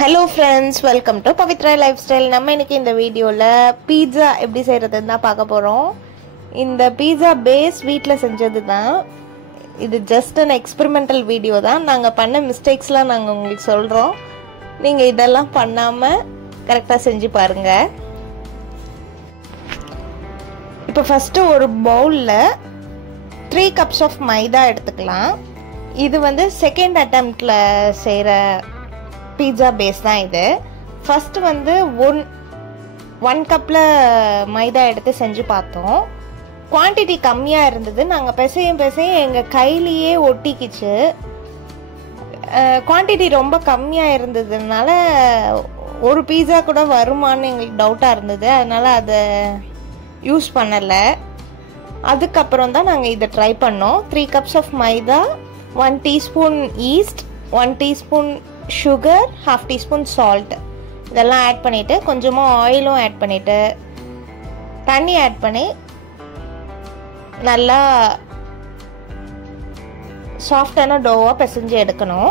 Hello friends, welcome to Pavitra Lifestyle. நம்ம இன்னைக்கு இந்த வீடியோல பீட்சா எப்படி செய்யறதுன்னு தான் பார்க்க போறோம். இந்த பீட்சா பேஸ் வீட்ல செஞ்சது தான். இது just an experimental வீடியோ தான். நாங்க பண்ண மிஸ்டேக்ஸ்லாம் நாங்க உங்களுக்கு சொல்றோம். நீங்க இதெல்லாம் பண்ணாம கரெக்ட்டா செஞ்சு பாருங்க. இப்போ ஃபர்ஸ்ட் ஒரு பவுல்ல 3 cups of மைதா எடுத்துக்கலாம். இது வந்து செகண்ட் அட்டெம்ப்ட்ல செய்யற பீட்சா பேஸ் தான் இது. ஃபர்ஸ்ட் வந்து 1 கப்ல மைதா எடுத்து செஞ்சு பார்த்தோம். குவான்டிட்டி கம்மியாக இருந்தது. நாங்கள் பிசையும் எங்கள் கையிலேயே ஒட்டிக்கிச்சு. குவான்டிட்டி ரொம்ப கம்மியாக இருந்ததுனால ஒரு பீட்சா கூட வருமானு எங்களுக்கு டவுட்டாக இருந்தது. அதனால் அதை யூஸ் பண்ணலை. அதுக்கப்புறம் தான் நாங்கள் இதை ட்ரை பண்ணோம். 3 cups of maida, 1 teaspoon yeast, 1 teaspoon sugar, 1/2 teaspoon salt இதெல்லாம் ஆட் பண்ணிவிட்டு கொஞ்சமாக ஆயிலும் ஆட் பண்ணிவிட்டு தண்ணி ஆட் பண்ணி நல்லா சாஃப்டான டோவாக பிசைஞ்சு எடுக்கணும்.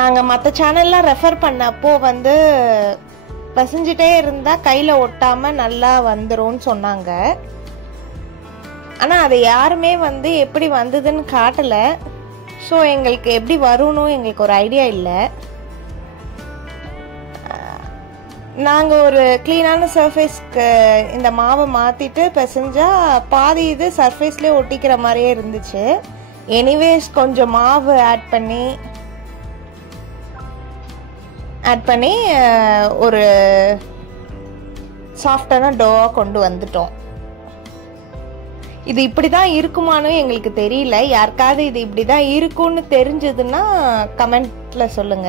நாங்கள் மற்ற சேனல்லாம் ரெஃபர் பண்ணப்போ வந்து பிசைஞ்சிட்டே இருந்தால் கையில் ஒட்டாமல் நல்லா வந்துரும்னு சொன்னாங்க. ஆனால் அதை யாருமே வந்து எப்படி வந்ததுன்னு காட்டலை. ஸோ எங்களுக்கு எப்படி வரும்னு எங்களுக்கு ஒரு ஐடியா இல்லை. நாங்கள் ஒரு க்ளீனான சர்ஃபேஸ்க்கு இந்த மாவை மாற்றிட்டு பிசைஞ்சால் பாதி இது சர்ஃபேஸ்லேயே ஒட்டிக்கிற மாதிரியே இருந்துச்சு. எனிவேஸ் கொஞ்சம் மாவு ஆட் பண்ணி ஒரு சாஃப்டான டோவாக கொண்டு வந்துட்டோம். இது இப்படி தான் இருக்குமான்னு எங்களுக்கு தெரியல. யாருக்காவது இது இப்படி தான் இருக்கும்னு தெரிஞ்சதுன்னா கமெண்ட்ல சொல்லுங்க.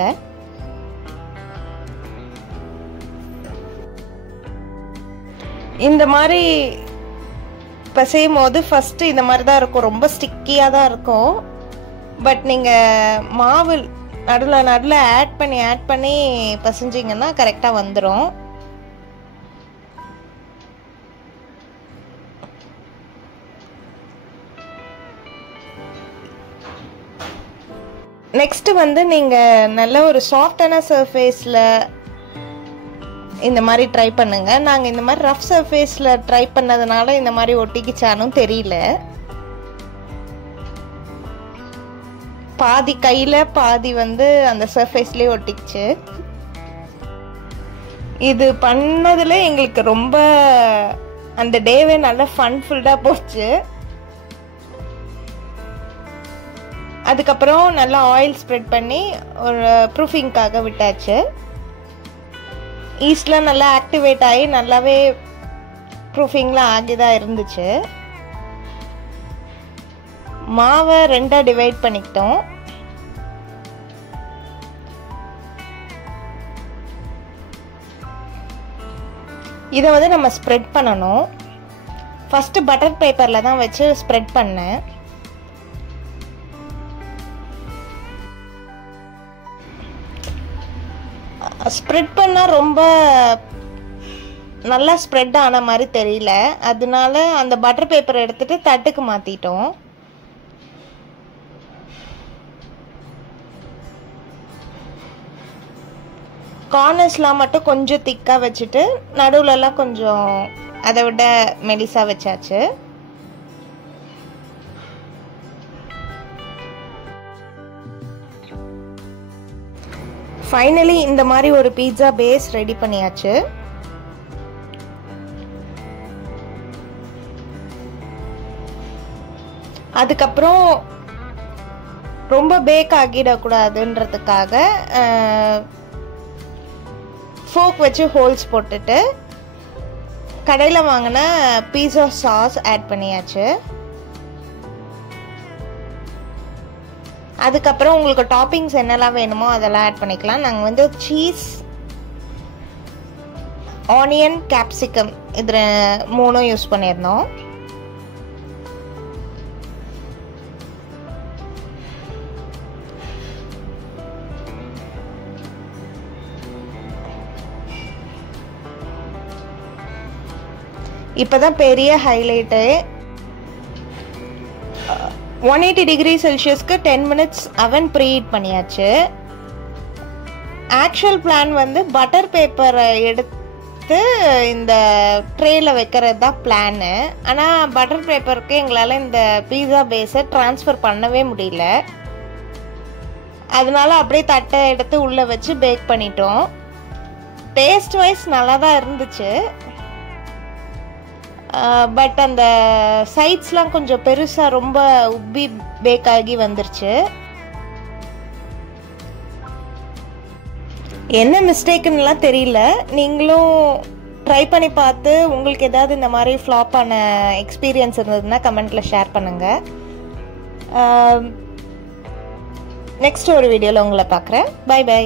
இந்த மாதிரி பிசையும் போது ஃபர்ஸ்ட் இந்த மாதிரி தான் இருக்கும். ரொம்ப ஸ்டிக்கியாக தான் இருக்கும். பட் நீங்கள் மாவு நடுவில் ஆட் பண்ணி பிசைஞ்சிங்கன்னா கரெக்டாக வந்துடும். நெக்ஸ்ட் வந்து நீங்கள் நல்ல ஒரு சாஃப்டான சர்ஃபேஸில் இந்த மாதிரி ட்ரை பண்ணுங்க. நாங்கள் இந்த மாதிரி ரஃப் சர்ஃபேஸில் ட்ரை பண்ணதுனால இந்த மாதிரி ஒட்டிக்கிச்சானும் தெரியல. பாதி கையில் பாதி வந்து அந்த சர்ஃபேஸ்லேயே ஒட்டிக்கிச்சு. இது பண்ணதில் எங்களுக்கு ரொம்ப அந்த டேவே நல்லா ஃபன்ஃபுல்லாக போச்சு. அதுக்கப்புறம் நல்லா ஆயில் ஸ்ப்ரெட் பண்ணி ஒரு ப்ரூஃபிங்காக விட்டாச்சு. ஈஸ்ட்லாம் நல்லா ஆக்டிவேட் ஆகி நல்லாவே ப்ரூஃபிங்லாம் ஆகிதான் இருந்துச்சு. மாவை 2 டிவைட் பண்ணிக்கிட்டோம். இதை வந்து நம்ம ஸ்ப்ரெட் பண்ணணும். ஃபர்ஸ்ட் பட்டர் பேப்பரில் தான் வச்சு ஸ்ப்ரெட் பண்ணேன். ஸ்ப்ரெட் பண்ணால் ரொம்ப நல்லா ஸ்ப்ரெட் ஆன மாதிரி தெரியல. அதனால அந்த பட்டர் பேப்பரை எடுத்துட்டு தட்டுக்கு மாற்றிட்டோம். கார்னர்ஸ்லாம் மட்டும் கொஞ்சம் திக்காக வச்சுட்டு நடுவுலலாம் கொஞ்சம் அதை விட மெலிசாக வச்சாச்சு. ஃபைனலி இந்த மாதிரி ஒரு பீட்சா பேஸ் ரெடி பண்ணியாச்சு. அதுக்கப்புறம் ரொம்ப பேக் ஆகிடக்கூடாதுன்றதுக்காக ஃபோக் வச்சு ஹோல்ஸ் போட்டுட்டு கடையில் வாங்கின பீட்சா சாஸ் ஆட் பண்ணியாச்சு. அதுக்கப்புறம் உங்களுக்கு டாப்பிங்ஸ் என்னெல்லாம் வேணுமோ அதெல்லாம் ஆட் பண்ணிக்கலாம். நாங்கள் வந்து சீஸ், ஆனியன், கேப்சிகம் இது 3 யூஸ் பண்ணியிருந்தோம். இப்போதான் பெரிய ஹைலைட்டு 180 டிகிரி செல்சியஸ்க்கு 10 மினிட்ஸ் அவன் ப்ரீஹீட் பண்ணியாச்சு. ஆக்சுவல் பிளான் வந்து பட்டர் பேப்பரை எடுத்து இந்த ட்ரேயில் வைக்கிறது தான் பிளானு. ஆனால் பட்டர் பேப்பருக்கு எங்களால் இந்த பீஸா பேஸை ட்ரான்ஸ்ஃபர் பண்ணவே முடியல. அதனால அப்படியே தட்டை எடுத்து உள்ளே வச்சு பேக் பண்ணிட்டோம். டேஸ்ட் வைஸ் நல்லா தான் இருந்துச்சு. பட் அந்த சைட்ஸ்லாம் கொஞ்சம் பெருசாக ரொம்ப உப்பி பேக் ஆகி வந்துருச்சு. என்ன மிஸ்டேக்குன்னுலாம் தெரியல. நீங்களும் ட்ரை பண்ணி பார்த்து உங்களுக்கு ஏதாவது இந்த மாதிரி ஃப்ளாப் ஆன எக்ஸ்பீரியன்ஸ் இருந்ததுன்னா கமெண்ட்டில் ஷேர் பண்ணுங்கள். நெக்ஸ்ட் ஒரு வீடியோவில் உங்களை பார்க்குறேன். Bye by.